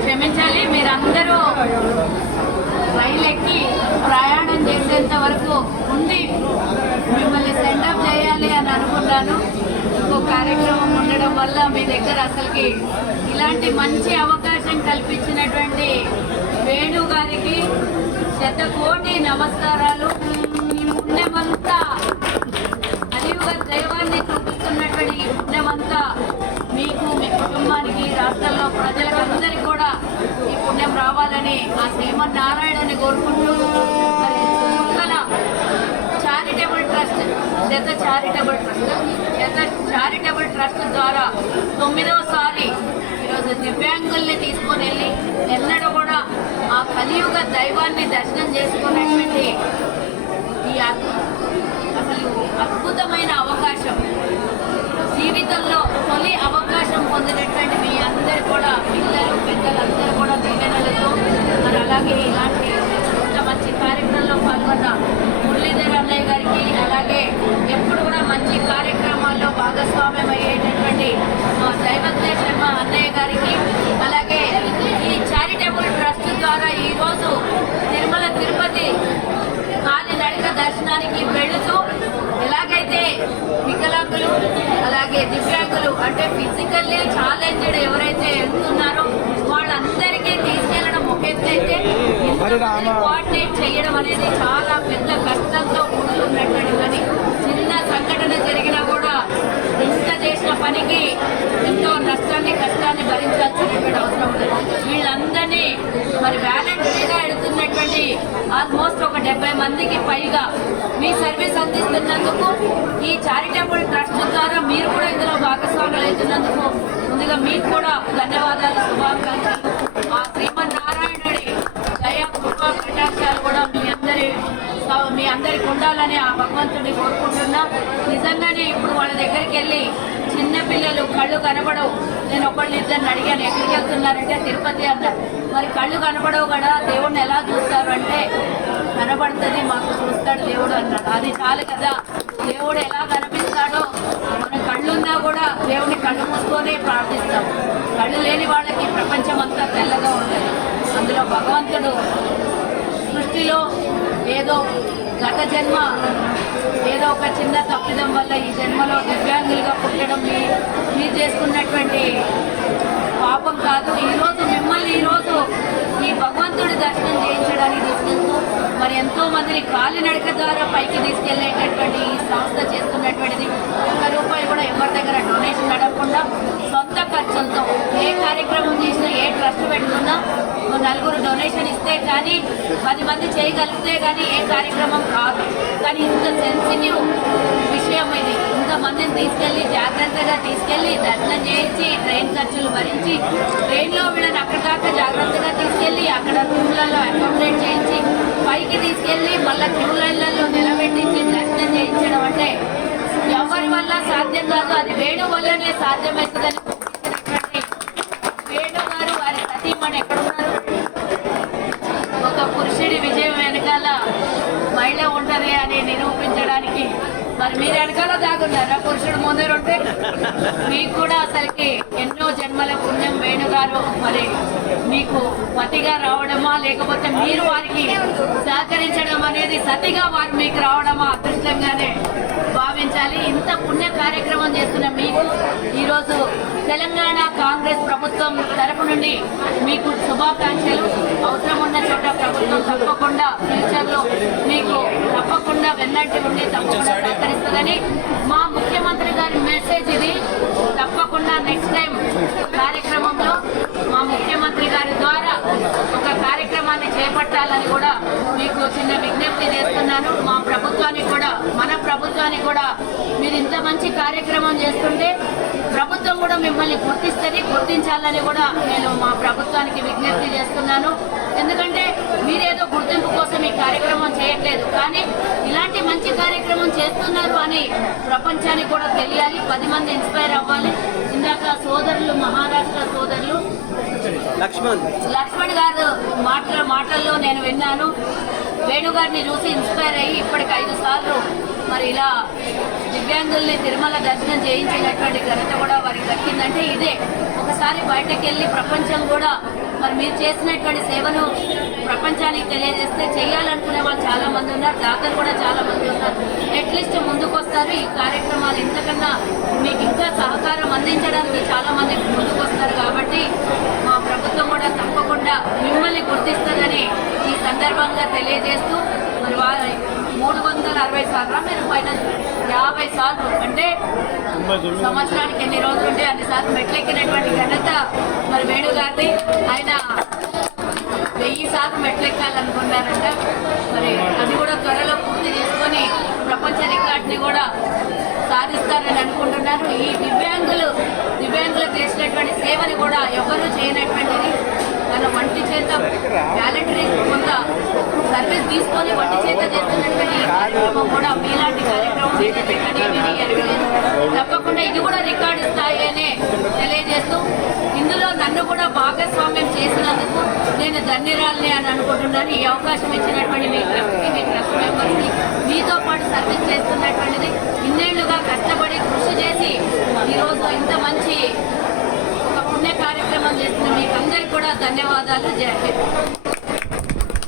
క్షమించాలి మీరందరూ రైలు ఎక్కి ప్రయాణం చేసేంత వరకు ఉండి మిమ్మల్ని సెండప్ చేయాలి అని అనుకున్నాను. ఇంకో కార్యక్రమం ఉండడం వల్ల మీ దగ్గర అసలుకి ఇలాంటి మంచి అవకాశం కల్పించినటువంటి వేణు గారికి శతకోటి నమస్కారాలు. రావాలని ఆ శ్రీమన్నారాయణని కోరుకుంటూ మరి చారిటబుల్ ట్రస్ట్ జత చారిటబుల్ ట్రస్ట్ జత చారిటబుల్ ట్రస్ట్ ద్వారా తొమ్మిదవసారి ఈరోజు దివ్యాంగుల్ని తీసుకొని వెళ్ళి ఎన్నడూ కూడా ఆ కలియుగ దైవాన్ని దర్శనం చేసుకున్నటువంటి ఈ అసలు అద్భుతమైన అవకాశం. జీవితంలో తొలి అవకాశం పొందినటువంటి మీ అందరు కూడా పిల్లలు పెద్దలందరూ కూడా దీవెనలతో మరి అలాగే ఇలాంటి ఇంత మంచి కార్యక్రమంలో పాల్గొన్న మురళీధర్ అన్నయ్య గారికి అలాగే ఎప్పుడు కూడా మంచి కార్యక్రమాల్లో భాగస్వామ్యం అయ్యేటటువంటి మా దైవజ్ఞ శర్మ అన్నయ్య గారికి అలాగే ఈ చారిటబుల్ ట్రస్ట్ ద్వారా ఈరోజు తిరుమల తిరుపతి కాలినడక దర్శనానికి వెళుతూ ఎలాగైతే వికలాంగులు అలాగే దివ్యాంగులు అంటే ఫిజికల్లీ ఛాలెంజ్డ్ ఎవరైతే వెళ్తున్నారో కోఆర్డినేట్ చేయడం అనేది చాలా పెద్ద కష్టంతో పని. చిన్న సంఘటన జరిగినా కూడా ఇంత చేసిన పనికి ఎంతో నష్టాన్ని కష్టాన్ని భరించాల్సినటువంటి అవసరం ఉంది వీళ్ళందరినీ మరి వ్యాలంటరీగా ఎడుతున్నటువంటి ఆల్మోస్ట్ ఒక డెబ్బై మందికి పైగా మీ సర్వీస్ అందిస్తున్నందుకు ఈ చారిటబుల్ ట్రస్ట్ ద్వారా మీరు కూడా ఇందులో భాగస్వాములు అవుతున్నందుకు ముందుగా మీకు కూడా ధన్యవాదాలు శుభాకాంక్షలు. ఆ కృపా కటాక్షాలు కూడా మీ అందరి మీ అందరికి ఉండాలని ఆ భగవంతుడిని కోరుకుంటున్నా. నిజంగానే ఇప్పుడు వాళ్ళ దగ్గరికి వెళ్ళి చిన్న పిల్లలు కళ్ళు కనపడవు నేను ఒకళ్ళు ఇద్దరిని అడిగాను ఎక్కడికి వెళ్తున్నారంటే తిరుపతి అన్నారు. మరి కళ్ళు కనబడవు కదా దేవుడిని ఎలా చూస్తారు? అంటే కనబడుతుంది మాకు చూస్తాడు దేవుడు అన్నాడు అది చాలు కదా దేవుడు ఎలా కనిపిస్తాడో మన కళ్ళున్నా కూడా దేవుడిని కళ్ళు మూసుకొని ప్రార్థిస్తాం. కళ్ళు లేని వాళ్ళకి ప్రపంచం అంతా తెల్లగా ఉంటుంది అందులో భగవంతుడు సృష్టిలో ఏదో గత జన్మ ఏదో ఒక చిన్న తప్పిదం వల్ల ఈ జన్మలో దివ్యాంగులుగా పుట్టడం మీ మీరు చేసుకున్నటువంటి పాపం కాదు. ఈరోజు మిమ్మల్ని ఈరోజు ఈ భగవంతుడి దర్శనం చేయించడానికి తీసుకెళ్తూ మరి ఎంతో మందిని కాలినడక ద్వారా పైకి తీసుకెళ్ళేటటువంటి ఈ సంస్థ చేస్తున్నటువంటిది ఒక్క రూపాయి కూడా ఎవరి దగ్గర డొనేషన్ అడగకుండా సొంత ఖర్చులతో ఏ కార్యక్రమం చేసినా ఏ ట్రస్ట్ పెట్టుకున్నా నలుగురు డొనేషన్ ఇస్తే కానీ పది మంది చేయగలిగితే కానీ ఏ కార్యక్రమం కాదు. కానీ ఇంత సెన్సిటివ్ విషయం ఇది. ఇంతమందిని తీసుకెళ్ళి జాగ్రత్తగా తీసుకెళ్ళి దర్శనం చేయించి ట్రైన్ ఖర్చులు భరించి ట్రైన్లో వీళ్ళని అక్కడికాక జాగ్రత్తగా తీసుకెళ్ళి అక్కడ రూమ్లలో అకామిడేట్ చేయించి పైకి తీసుకెళ్ళి మళ్ళీ క్యూ లైన్లలో నిలబెట్టించి దర్శనం చేయించడం అంటే ఎవరి వల్ల సాధ్యం కాదు. అది వేణు వల్లనే సాధ్యమవుతుందని వేణు గారు వారి సతీమణి ఎక్కడున్నారు ఉన్నది అని నిరూపించడానికి. మరి మీరు వెనకాల దాగున్నారా? పురుషుడు ముందరుంటే మీకు కూడా అసలుకి ఎన్నో జన్మల పుణ్యం వేణుగారు. మరి మీకు పతిగా రావడమా? లేకపోతే మీరు వారికి సహకరించడం అనేది సతిగా వారు మీకు రావడమా? అదృష్టంగానే భావించాలి. ఇంత పుణ్య కార్యక్రమం తెలంగాణ కాంగ్రెస్ ప్రభుత్వం తరపు నుండి మీకు శుభాకాంక్షలు. అవసరం ఉన్న చోట ప్రభుత్వం తప్పకుండా ఫ్యూచర్లో మీకు తప్పకుండా వెన్నంటి ఉండి తప్పకుండా సహకరిస్తుందని మా ముఖ్యమంత్రి గారి మెసేజ్ ఇది. తప్పకుండా నెక్స్ట్ టైం కార్యక్రమంలో మా ముఖ్యమంత్రి గారి ద్వారా ఒక కార్యక్రమాన్ని చేపట్టాలని కూడా మీకు చిన్న విజ్ఞప్తి చేస్తున్నాను. మా ప్రభుత్వానికి కూడా మన ప్రభుత్వానికి కూడా మీరు ఇంత మంచి కార్యక్రమం చేస్తుంటే ప్రభుత్వం కూడా మిమ్మల్ని గుర్తిస్తుంది గుర్తించాలని కూడా నేను మా ప్రభుత్వానికి విజ్ఞప్తి చేస్తున్నాను. ఎందుకంటే మీరేదో గుర్తింపు కోసం ఈ కార్యక్రమం చేయట్లేదు. కానీ ఇలాంటి మంచి కార్యక్రమం చేస్తున్నారు అని ప్రపంచానికి కూడా తెలియాలి. పది మంది ఇన్స్పైర్ అవ్వాలి. ఇందాక సోదరులు మహారాష్ట్ర సోదరులు. లక్ష్మణ్. లక్ష్మణ్ గారు మాటల మాటల్లో నేను విన్నాను. వేణుగారిని చూసి ఇన్స్పైర్ అయ్యి ఇప్పటికి ఐదు సార్లు మరి ఇలా దివ్యాంగుల్ని తిరుమల దర్శనం చేయించినటువంటి ఘనత కూడా వారికి దక్కిందంటే ఇదే. ఒకసారి బయటకు వెళ్ళి ప్రపంచం కూడా మరి మీరు చేసినటువంటి సేవను ప్రపంచానికి తెలియజేస్తే చేయాలనుకునే వాళ్ళు చాలా మంది ఉన్నారు దాతలు కూడా చాలా మంది ఉన్నారు. అట్లీస్ట్ ముందుకు వస్తారు ఈ కార్యక్రమాలు. ఇంతకన్నా మీకు ఇంకా సహకారం అందించడానికి చాలా మంది ముందుకు వస్తారు కాబట్టి మా ప్రభుత్వం కూడా తప్పకుండా మిమ్మల్ని గుర్తిస్తుందని ఈ సందర్భంగా తెలియజేస్తూ మరి వారి మూడు వందల అరవై సార్లు మీరు పైన యాభై సార్లు. అంటే సంవత్సరానికి ఎన్ని రోజులు ఉంటే అన్ని సార్లు మెట్లెక్కినటువంటి ఘనత మరి వేణు గారిని ఆయన వెయ్యి సార్లు మెట్లెక్కాలనుకున్నారంట. మరి అది కూడా త్వరలో పూర్తి చేసుకొని ప్రపంచ రికార్డుని కూడా సాధిస్తారని అనుకుంటున్నారు. ఈ దివ్యాంగులు దివ్యాంగులకు చేసినటువంటి సేవని కూడా ఎవరు చేయనటువంటిది. తన వంటి చేత తీసుకొని వంటి చేత చేస్తున్నటువంటి కార్యక్రమం కూడా మీలాంటి కార్యక్రమం తప్పకుండా ఇది కూడా రికార్డు స్థాయి అనే తెలియజేస్తూ ఇందులో నన్ను కూడా భాగస్వామ్యం చేసినందుకు నేను ధన్యరాలని అని అనుకుంటున్నాను. ఈ అవకాశం ఇచ్చినటువంటి మీ ట్రస్ట్కి మీ ట్రస్ట్ మెంబర్స్కి మీతో పాటు సర్వీస్ చేస్తున్నటువంటిది ఇన్నేళ్ళుగా కష్టపడి కృషి చేసి ఈరోజు ఇంత మంచి ఒక పుణ్య కార్యక్రమం చేస్తున్న మీకు అందరికీ కూడా ధన్యవాదాలు. జై